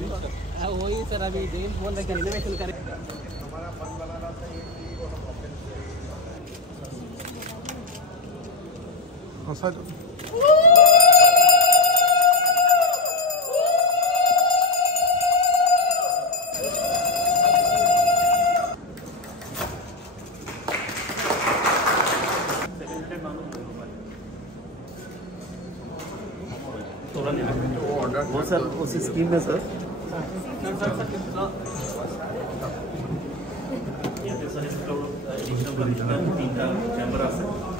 वही सर अभी जेम्स बोल रहे हैं रिनोवेशन करें हमारा फंड बनाना था ये वो सर उसी स्कीम में सर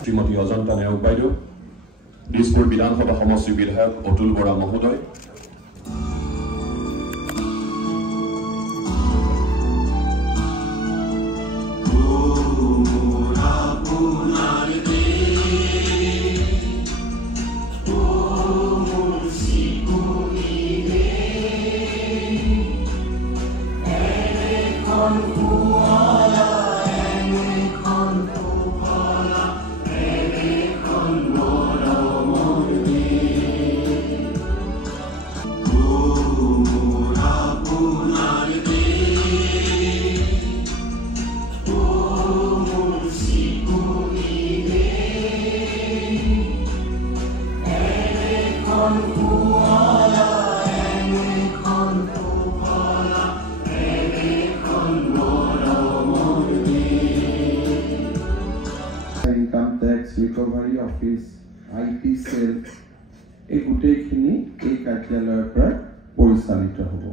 শ্রীমতী অজন্তা নেওগ বাইদেউ দিছপুৰ বিধানসভা সমষ্টিৰ বিধায়ক অতুল বৰা মহোদয় Income tax recovery office, IT cell, এই গোটেইখিনি এই কাৰ্যালয়ৰ পৰা পৰিচালিত হ'ব।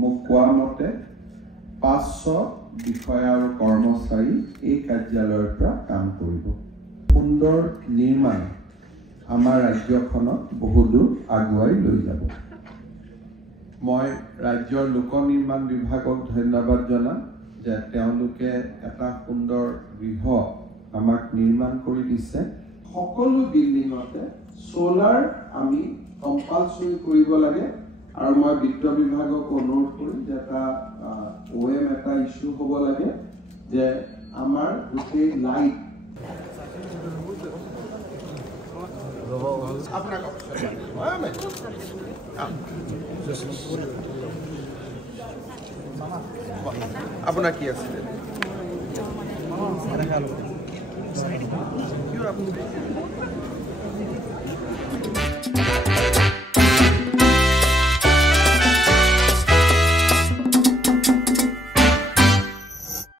মোক কোৱা মতে 500 বিষয়া আৰু কৰ্মচাৰী এই কাৰ্যালয়ৰ পৰা কাম কৰিব। সুন্দৰ নিৰ্মাণ আমাৰ ৰাজ্যখনক বহুদূৰ আগুৱাই লৈ যাব। মই ৰাজ্যৰ লোক নিৰ্মাণ বিভাগক ধন্যবাদ জনাম যে তেওঁলোকে এটা সুন্দৰ গৃহ আমাক নিৰ্মাণ কৰি দিছে। সকলো বিল্ডিঙতে সোলাৰ আমি কম্পালসৰি কৰিব লাগে আৰু মই বিত্ত বিভাগক অনুৰোধ কৰিম যে এটা OM এটা ইস্যু হ'ব লাগে যে আমাৰ গোটেই লাইট আপোনাৰ কি আছে क्यों आप